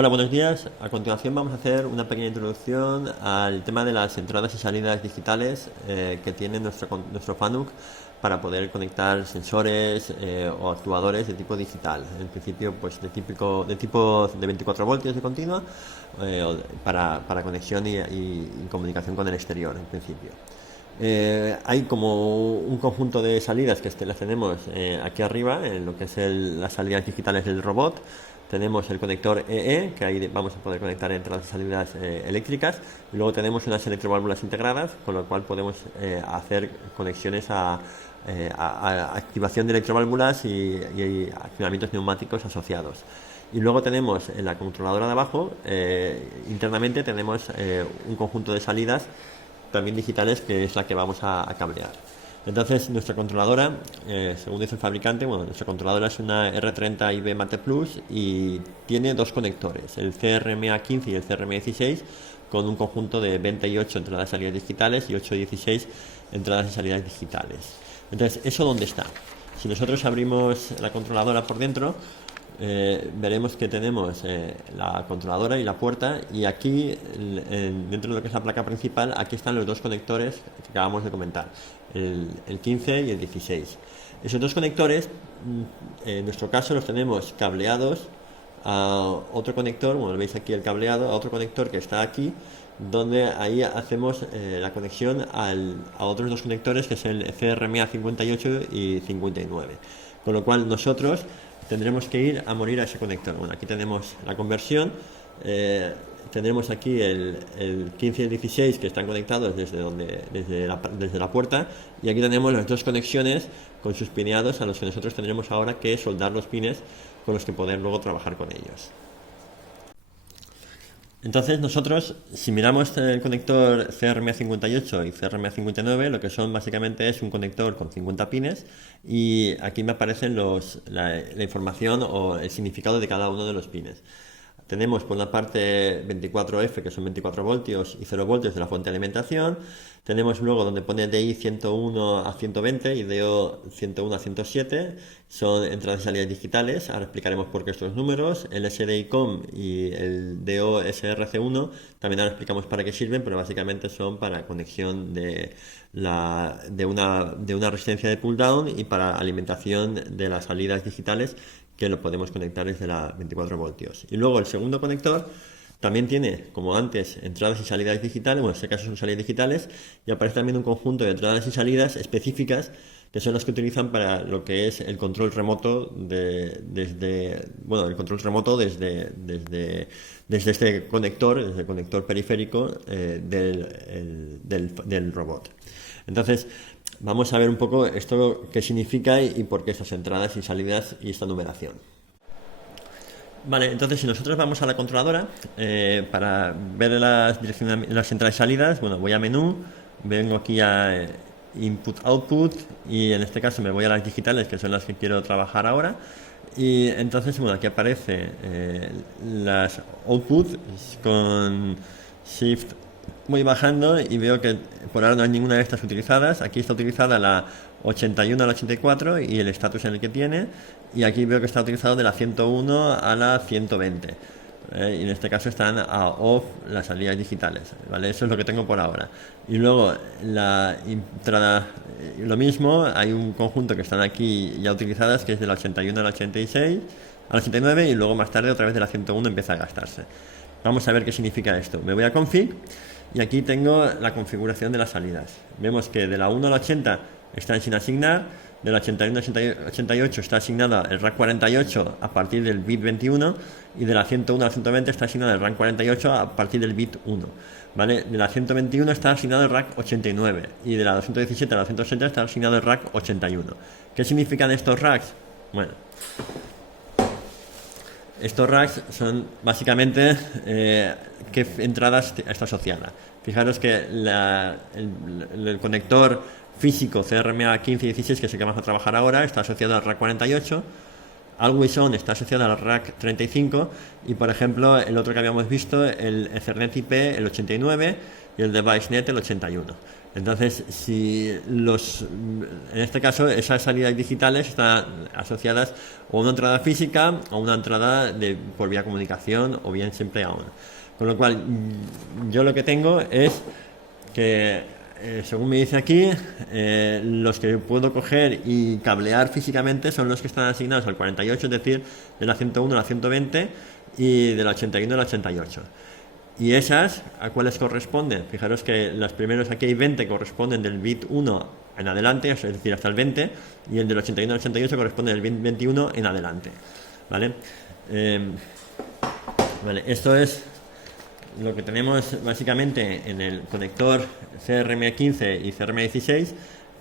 Hola, buenos días. A continuación vamos a hacer una pequeña introducción al tema de las entradas y salidas digitales que tiene nuestro FANUC para poder conectar sensores o actuadores de tipo digital. En principio, pues de tipo de 24 voltios de continua para conexión y comunicación con el exterior, en principio. Hay como un conjunto de salidas que las tenemos aquí arriba, en lo que es las salidas digitales del robot. Tenemos el conector EE, que ahí vamos a poder conectar entradas y salidas eléctricas. Y luego tenemos unas electroválvulas integradas, con lo cual podemos hacer conexiones a activación de electroválvulas y accionamientos neumáticos asociados. Y luego tenemos en la controladora de abajo, internamente tenemos un conjunto de salidas también digitales, que es la que vamos a cablear. Entonces nuestra controladora, según dice el fabricante, nuestra controladora es una R30 IB Mate Plus y tiene dos conectores, el CRMA15 y el CRMA16, con un conjunto de 28 entradas y salidas digitales y 8 y 16 entradas y salidas digitales. Entonces, ¿eso dónde está? Si nosotros abrimos la controladora por dentro, veremos que tenemos la controladora y la puerta, y aquí dentro de lo que es la placa principal, aquí están los dos conectores que acabamos de comentar, el 15 y el 16. Esos dos conectores, en nuestro caso, los tenemos cableados a otro conector, veis aquí el cableado, a otro conector que está aquí, donde ahí hacemos la conexión a otros dos conectores, que es el CRMA 58 y 59, con lo cual nosotros tendremos que ir a morir a ese conector. Aquí tenemos la conversión, tendremos aquí el 15 y el 16 que están conectados desde la puerta, y aquí tenemos las dos conexiones con sus pineados, a los que nosotros tendremos ahora que soldar los pines con los que poder luego trabajar con ellos. Entonces nosotros, si miramos el conector CRMA58 y CRMA59, lo que son básicamente es un conector con 50 pines, y aquí me aparecen la información o el significado de cada uno de los pines. Tenemos por una parte 24F, que son 24 voltios, y 0 voltios de la fuente de alimentación. Tenemos luego donde pone DI 101 a 120 y DO 101 a 107, son entradas y salidas digitales. Ahora explicaremos por qué estos números. El SDI-COM y el DO SRC1 también ahora explicamos para qué sirven, pero básicamente son para conexión de una resistencia de pull-down y para alimentación de las salidas digitales, que lo podemos conectar desde la 24 voltios. Y luego el segundo conector también tiene, como antes, entradas y salidas digitales, en este caso son salidas digitales, y aparece también un conjunto de entradas y salidas específicas, que son las que utilizan para lo que es el control remoto desde este conector, desde el conector periférico del robot. Entonces, vamos a ver un poco esto qué significa y por qué estas entradas y salidas y esta numeración. Vale, entonces si nosotros vamos a la controladora para ver las entradas y salidas, voy a menú, vengo aquí a Input-Output, y en este caso me voy a las digitales, que son las que quiero trabajar ahora. Y entonces, aquí aparece las Output con Shift. Voy bajando y veo que por ahora no hay ninguna de estas utilizadas. Aquí está utilizada la 81 a la 84 y el estatus en el que tiene, y aquí veo que está utilizado de la 101 a la 120, y en este caso están a off las salidas digitales, ¿vale? Eso es lo que tengo por ahora. Y luego la entrada, lo mismo, hay un conjunto que están aquí ya utilizadas, que es de la 81 a la 86, a la 89, y luego más tarde otra vez de la 101 empieza a gastarse. Vamos a ver qué significa esto. Me voy a config y aquí tengo la configuración de las salidas. Vemos que de la 1 a la 80 están sin asignar, de la 81 a 88 está asignada el rack 48 a partir del bit 21, y de la 101 a 120 está asignada el rack 48 a partir del bit 1. ¿Vale? De la 121 está asignado el rack 89, y de la 217 a la 180 está asignado el rack 81. ¿Qué significan estos racks? Bueno, estos racks son básicamente qué entradas está asociada. Fijaros que el conector físico CRMA 15 y 16, que es el que vamos a trabajar ahora, está asociado al rack 48. Always On está asociado al rack 35, y por ejemplo el otro que habíamos visto, el Ethernet IP, el 89, y el device net el 81. Entonces, en este caso, esas salidas digitales están asociadas o a una entrada física o a una entrada por vía comunicación o bien siempre a una. Con lo cual, yo lo que tengo es que, según me dice aquí, los que puedo coger y cablear físicamente son los que están asignados al 48, es decir, de la 101 a la 120 y de la 81 a la 88. ¿Y esas a cuáles corresponden? Fijaros que los primeros aquí hay 20 corresponden del bit 1 en adelante, es decir, hasta el 20, y el del 81 al 88 corresponde del bit 21 en adelante. ¿Vale? Vale, esto es lo que tenemos básicamente en el conector CRM15 y CRM16,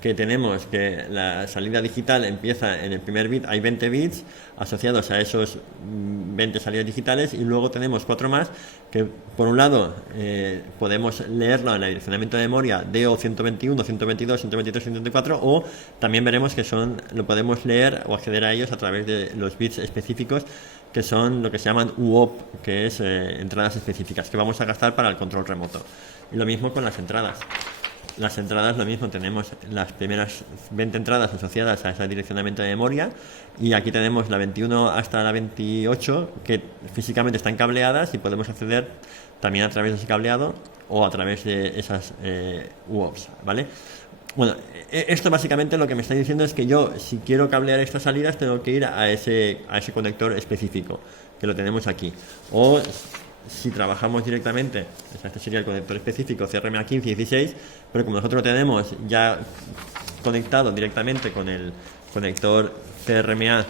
que tenemos que la salida digital empieza en el primer bit, hay 20 bits asociados a esos 20 salidas digitales, y luego tenemos 4 más que, por un lado, podemos leerlo en el direccionamiento de memoria DO 121, 122, 123, 124, o también veremos que lo podemos leer o acceder a ellos a través de los bits específicos, que son lo que se llaman UOP, que es entradas específicas que vamos a gastar para el control remoto. Y lo mismo con las entradas. Las entradas, lo mismo, tenemos las primeras 20 entradas asociadas a ese direccionamiento de memoria, y aquí tenemos la 21 hasta la 28 que físicamente están cableadas y podemos acceder también a través de ese cableado o a través de esas UOPs, ¿vale? Bueno, esto básicamente lo que me está diciendo es que yo, si quiero cablear estas salidas, tengo que ir a ese conector específico, que lo tenemos aquí. O si trabajamos directamente, este sería el conector específico CRMA 15 y 16, pero como nosotros lo tenemos ya conectado directamente con el conector CRMA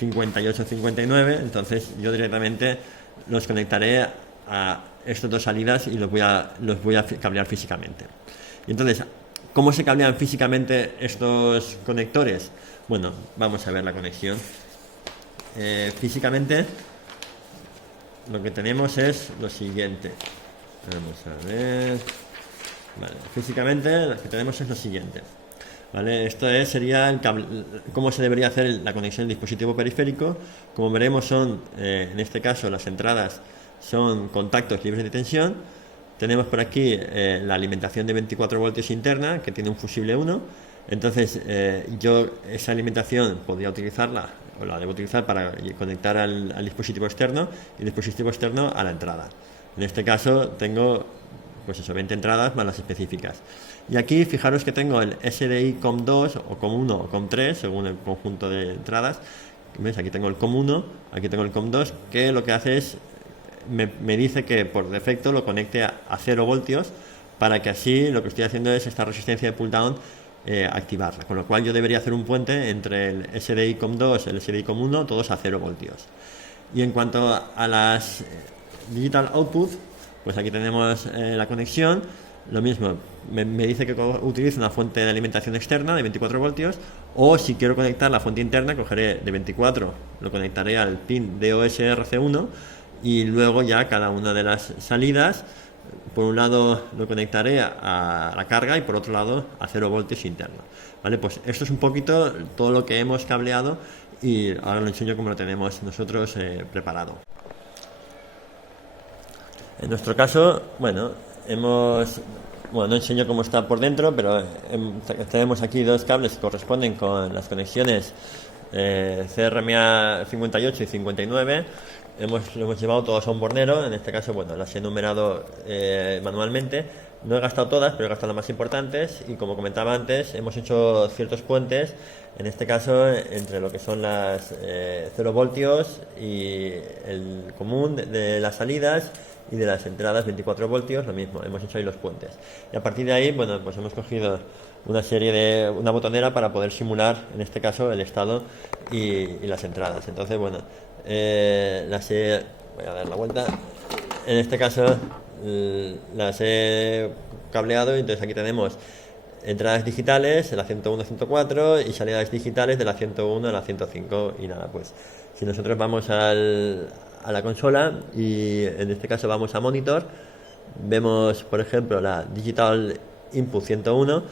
58-59, entonces yo directamente los conectaré a estas dos salidas y los voy a cablear físicamente. Y entonces, ¿cómo se cablean físicamente estos conectores? Bueno, vamos a ver la conexión. Físicamente lo que tenemos es lo siguiente. Vamos a ver. Vale, físicamente lo que tenemos es lo siguiente. ¿Vale? Esto sería cómo se debería hacer la conexión del dispositivo periférico. Como veremos, en este caso las entradas son contactos libres de tensión. Tenemos por aquí la alimentación de 24 voltios interna, que tiene un fusible 1. Entonces, yo esa alimentación podría utilizarla, o la debo utilizar para conectar al dispositivo externo, y el dispositivo externo a la entrada. En este caso tengo, pues eso, 20 entradas más las específicas. Y aquí fijaros que tengo el SDI COM2 o COM1 o COM3, según el conjunto de entradas. ¿Ves? Aquí tengo el COM1, aquí tengo el COM2, que lo que hace es, me dice que por defecto lo conecte a 0 voltios, para que así lo que estoy haciendo es esta resistencia de pull down activarla, con lo cual yo debería hacer un puente entre el SDI COM2 y el SDI COM1, todos a 0 voltios. Y en cuanto a las digital output, pues aquí tenemos la conexión. Lo mismo, me dice que utilice una fuente de alimentación externa de 24 voltios, o si quiero conectar la fuente interna, cogeré de 24, lo conectaré al pin DOSRC1, y luego ya cada una de las salidas, por un lado lo conectaré a la carga y por otro lado a 0 voltios interno. Vale, pues esto es un poquito todo lo que hemos cableado, y ahora lo enseño como lo tenemos nosotros preparado. En nuestro caso, no enseño cómo está por dentro, pero tenemos aquí dos cables que corresponden con las conexiones CRMA 58 y 59. Lo hemos llevado todos a un bornero. En este caso, las he numerado manualmente. No he gastado todas, pero he gastado las más importantes, y como comentaba antes, hemos hecho ciertos puentes, en este caso entre lo que son las 0 voltios y el común de las salidas, y de las entradas 24 voltios, lo mismo, hemos hecho ahí los puentes. Y a partir de ahí, pues hemos cogido una botonera para poder simular, en este caso, el estado y las entradas. Entonces, voy a dar la vuelta. En este caso, las he cableado, y entonces aquí tenemos entradas digitales de la 101 a 104 y salidas digitales de la 101 a la 105. Y nada, pues si nosotros vamos a la consola, y en este caso vamos a monitor, vemos por ejemplo la digital input 101.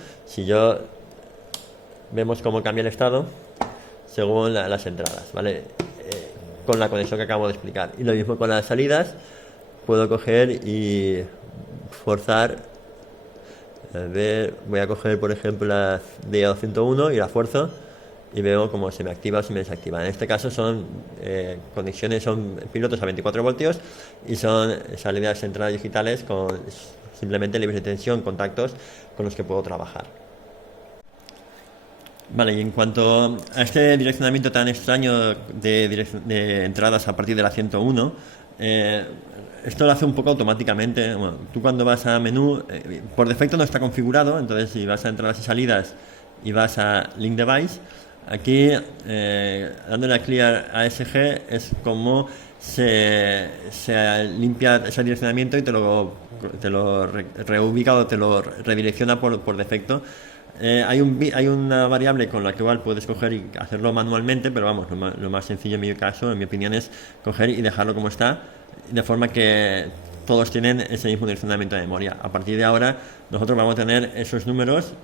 Vemos cómo cambia el estado según las entradas, ¿vale? Con la conexión que acabo de explicar. Y lo mismo con las salidas, puedo coger y forzar. A ver, voy a coger por ejemplo la de 201 y la fuerzo y veo cómo se me activa o se me desactiva. En este caso son conexiones, son pilotos a 24 voltios y son salidas entradas digitales con simplemente libres de tensión, contactos con los que puedo trabajar. Vale, y en cuanto a este direccionamiento tan extraño de entradas a partir de la 101, esto lo hace un poco automáticamente. Bueno, tú cuando vas a menú, por defecto no está configurado, entonces si vas a entradas y salidas y vas a Link Device, aquí dándole a Clear ASG es como se limpia ese direccionamiento y te lo reubica o te lo redirecciona por defecto. Hay una variable con la que igual puedes coger y hacerlo manualmente, pero vamos, lo más sencillo en mi caso, en mi opinión, es coger y dejarlo como está, de forma que todos tienen ese mismo direccionamiento de memoria. A partir de ahora, nosotros vamos a tener esos números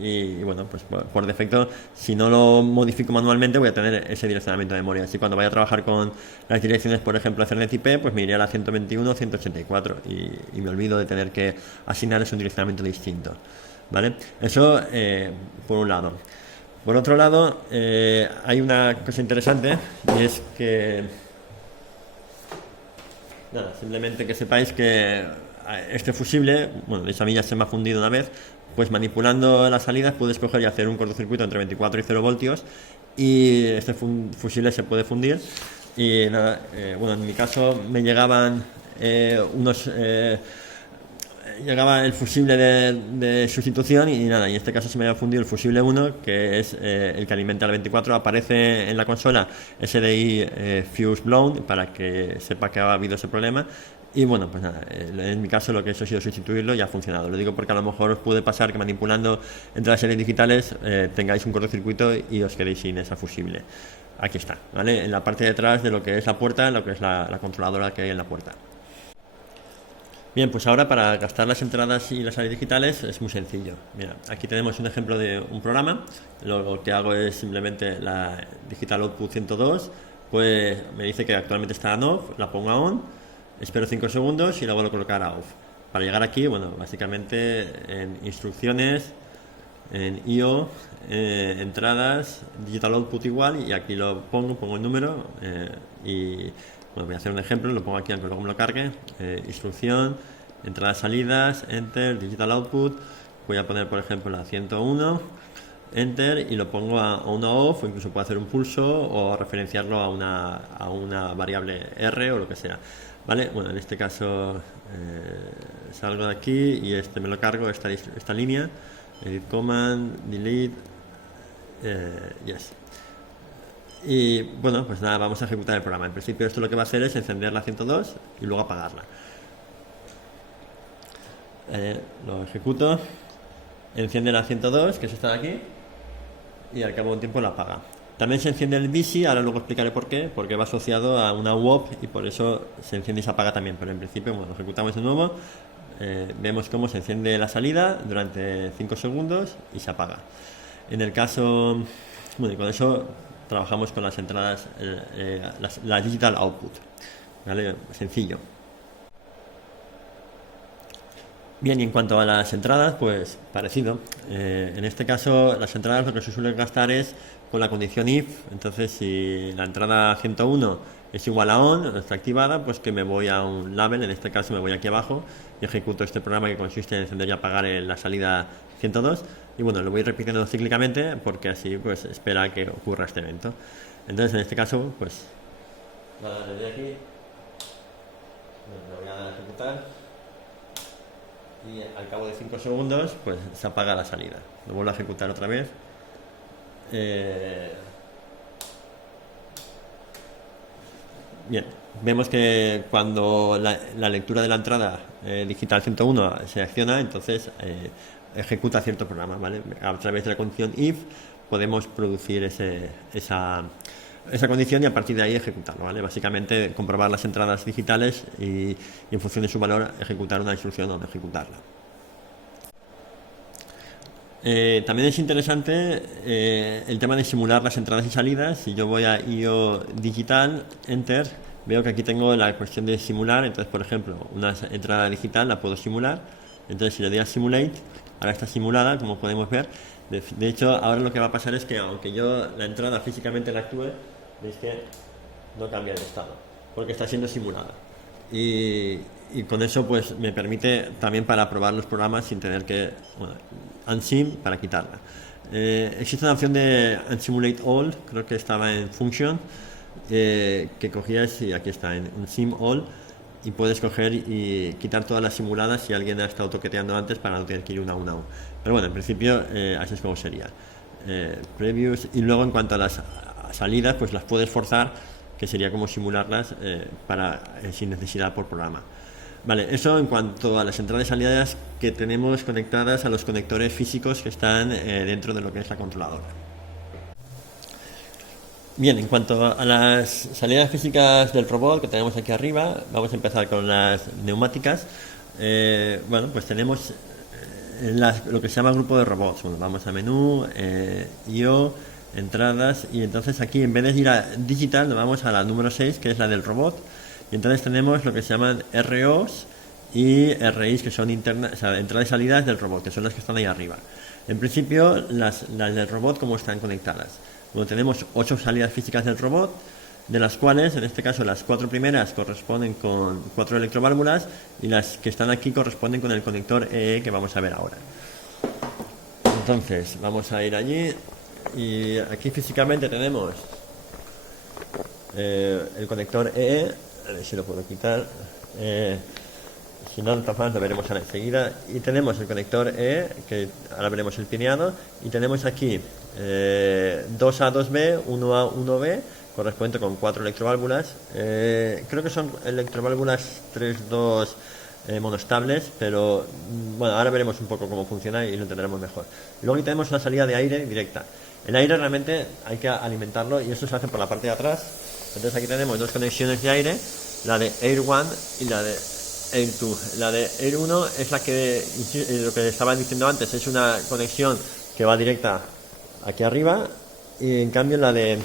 y bueno, pues por defecto, si no lo modifico manualmente, voy a tener ese direccionamiento de memoria. Así cuando vaya a trabajar con las direcciones, por ejemplo, Ethernet IP, pues me iría a la 121, 184 y me olvido de tener que asignarles un direccionamiento distinto. ¿Vale? Eso por un lado. Por otro lado, hay una cosa interesante y es que nada, simplemente que sepáis que este fusible, bueno, de hecho a mí ya se me ha fundido una vez, pues manipulando las salidas puedes coger y hacer un cortocircuito entre 24 y 0 voltios y este fusible se puede fundir y nada, bueno, en mi caso me llegaban llegaba el fusible de sustitución y nada, y en este caso se me había fundido el fusible 1, que es el que alimenta al 24. Aparece en la consola SDI Fuse Blown para que sepa que ha habido ese problema. Y bueno, pues nada, en mi caso lo que he hecho ha sido sustituirlo y ha funcionado. Lo digo porque a lo mejor os puede pasar que manipulando entre las series digitales tengáis un cortocircuito y os quedéis sin esa fusible. Aquí está, ¿vale? En la parte de atrás de lo que es la puerta, lo que es la controladora que hay en la puerta. Bien, pues ahora para gastar las entradas y las salidas digitales es muy sencillo. Mira, aquí tenemos un ejemplo de un programa. Lo que hago es simplemente la Digital Output 102, pues me dice que actualmente está en off, la pongo a on, espero 5 segundos y la vuelvo a colocar a off. Para llegar aquí, bueno, básicamente en instrucciones, en IO, entradas, Digital Output igual, y aquí lo pongo el número y bueno, voy a hacer un ejemplo, lo pongo aquí aunque luego me lo cargue, instrucción, entradas, salidas, enter, digital output, voy a poner por ejemplo la 101, enter y lo pongo a on o off, o incluso puedo hacer un pulso o referenciarlo a una variable R o lo que sea, ¿vale? Bueno, en este caso salgo de aquí y me lo cargo, esta línea, edit command, delete, yes. Y bueno, pues nada, vamos a ejecutar el programa. En principio esto lo que va a hacer es encender la 102 y luego apagarla. Lo ejecuto, enciende la 102, que es esta de aquí, y al cabo de un tiempo la apaga. También se enciende el BISI, ahora luego explicaré por qué, porque va asociado a una UOP y por eso se enciende y se apaga también. Pero en principio, bueno, lo ejecutamos de nuevo, vemos cómo se enciende la salida durante 5 segundos y se apaga. En el caso, bueno, y con eso trabajamos con las entradas, la digital output, ¿vale? Sencillo. Bien, y en cuanto a las entradas, pues parecido. En este caso, las entradas lo que se suele gastar es con la condición if. Entonces, si la entrada 101 es igual a on, está activada, pues que me voy a un label, en este caso me voy aquí abajo y ejecuto este programa que consiste en encender y apagar la salida 102. Y bueno, lo voy repitiendo cíclicamente porque así pues espera que ocurra este evento. Entonces en este caso pues le doy aquí, lo voy a dar a ejecutar y al cabo de 5 segundos pues se apaga la salida. Lo vuelvo a ejecutar otra vez. Bien, vemos que cuando la lectura de la entrada digital 101 se acciona, entonces ejecuta cierto programa, ¿vale? A través de la condición if podemos producir esa condición y a partir de ahí ejecutarlo, ¿vale? Básicamente comprobar las entradas digitales y en función de su valor ejecutar una instrucción o no ejecutarla. También es interesante el tema de simular las entradas y salidas. Si yo voy a IO digital, enter, veo que aquí tengo la cuestión de simular. Entonces, por ejemplo, una entrada digital la puedo simular. Entonces, si le doy a Simulate, ahora está simulada, como podemos ver. De hecho, ahora lo que va a pasar es que aunque yo la entrada físicamente la actúe, veis que no cambia de estado, porque está siendo simulada. Y con eso pues me permite también para probar los programas sin tener que, bueno, unsim para quitarla. Existe una opción de unsimulate all, creo que estaba en function, que cogías y aquí está en unsim all, y puedes coger y quitar todas las simuladas si alguien ha estado toqueteando antes para no tener que ir una a una. Pero bueno, en principio así es como sería. Previews, y luego en cuanto a las salidas, pues las puedes forzar, que sería como simularlas sin necesidad por programa. Vale, eso en cuanto a las entradas y salidas que tenemos conectadas a los conectores físicos que están dentro de lo que es la controladora. Bien, en cuanto a las salidas físicas del robot que tenemos aquí arriba, vamos a empezar con las neumáticas. Bueno, pues tenemos lo que se llama grupo de robots. Bueno, vamos a menú, IO, entradas, y entonces aquí en vez de ir a digital nos vamos a la número 6, que es la del robot, y entonces tenemos lo que se llaman ROs y RIs, que son entradas y salidas del robot, que son las que están ahí arriba. En principio las del robot, ¿cómo están conectadas? Bueno, tenemos 8 salidas físicas del robot, de las cuales en este caso las 4 primeras corresponden con 4 electroválvulas, y las que están aquí corresponden con el conector EE que vamos a ver ahora. Entonces vamos a ir allí, y aquí físicamente tenemos el conector EE, a ver si lo puedo quitar, si no, lo veremos ahora enseguida. Y tenemos el conector EE, que ahora veremos el pineado, y tenemos aquí 2A, 2B, 1A, 1B, correspondiente con 4 electroválvulas. Creo que son electroválvulas 3-2 monoestables, pero bueno, ahora veremos un poco cómo funciona y lo entenderemos mejor. Y luego aquí tenemos una salida de aire directa. El aire realmente hay que alimentarlo, y eso se hace por la parte de atrás. Entonces aquí tenemos 2 conexiones de aire, la de Air 1 y la de Air 2. La de Air 1 es la que, lo que estaba diciendo antes, es una conexión que va directa aquí arriba, y en cambio la de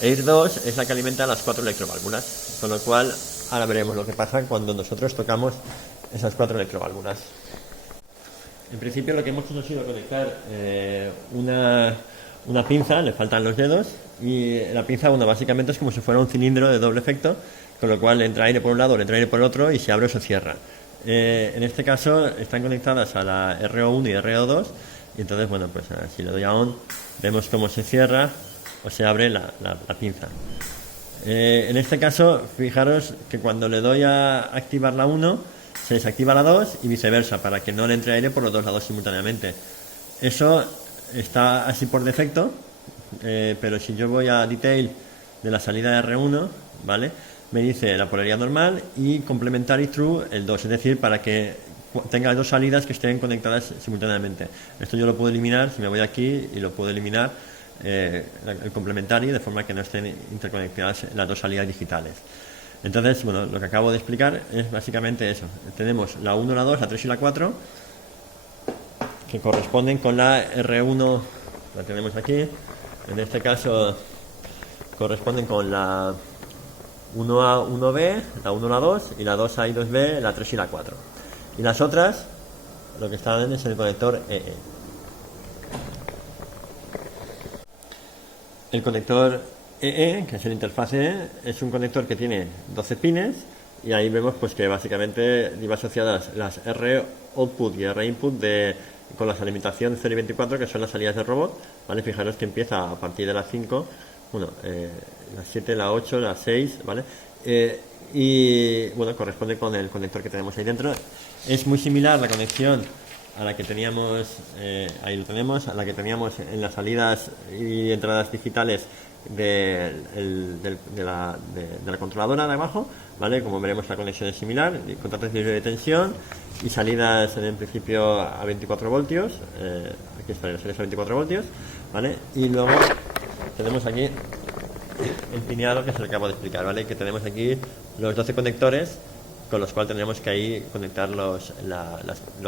Air 2 es la que alimenta las 4 electroválvulas, con lo cual ahora veremos lo que pasa cuando nosotros tocamos esas 4 electroválvulas. En principio lo que hemos hecho ha sido conectar una pinza, le faltan los dedos, y la pinza, bueno, básicamente es como si fuera un cilindro de doble efecto, con lo cual entra aire por un lado, entra aire por el otro, y se abre o se cierra. En este caso están conectadas a la RO1 y RO2, y entonces, bueno, pues si le doy a ON, vemos cómo se cierra o se abre la pinza. En este caso, fijaros que cuando le doy a activar la 1, se desactiva la 2 y viceversa, para que no le entre aire por los dos lados simultáneamente. Eso está así por defecto, pero si yo voy a Detail de la salida de R1, ¿vale?, me dice la polaridad normal y Complementary True el 2, es decir, para que tenga 2 salidas que estén conectadas simultáneamente. Esto yo lo puedo eliminar, si me voy aquí, y lo puedo eliminar el complementario, de forma que no estén interconectadas las 2 salidas digitales. Entonces, bueno, lo que acabo de explicar es básicamente eso. Tenemos la 1, la 2, la 3 y la 4, que corresponden con la R1, la tenemos aquí. En este caso corresponden con la 1A, 1B, la 1, la 2, y la 2A y 2B, la 3 y la 4. Y las otras, lo que están es el conector EE. El conector EE, que es el interfaz EE, es un conector que tiene 12 pines, y ahí vemos pues que básicamente lleva asociadas las R output y R input con las alimentación 0 y 24, que son las salidas del robot, ¿vale? Fijaros que empieza a partir de las 5, bueno, la 7, la 8, la 6, ¿vale? Y bueno, corresponde con el conector que tenemos ahí dentro. Es muy similar la conexión a la que teníamos, ahí lo tenemos, a la que teníamos en las salidas y entradas digitales de la controladora de abajo, ¿vale? Como veremos, la conexión es similar, contactos de tensión y salidas en principio a 24 voltios, aquí están las salidas a 24 voltios, ¿vale? Y luego tenemos aquí el pineado, que es el que acabo de explicar, ¿vale? Que tenemos aquí los 12 conectores con los cuales tendremos que ahí conectar lo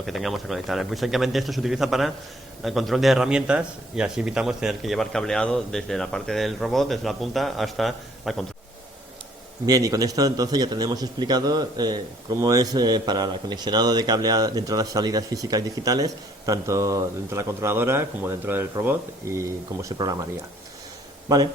que tengamos que conectar. Básicamente esto se utiliza para el control de herramientas, y así evitamos tener que llevar cableado desde la parte del robot, desde la punta hasta la control. Bien, y con esto entonces ya tenemos explicado cómo es para el conexionado de cable de entradas y salidas físicas y digitales, tanto dentro de la controladora como dentro del robot y cómo se programaría. Vale,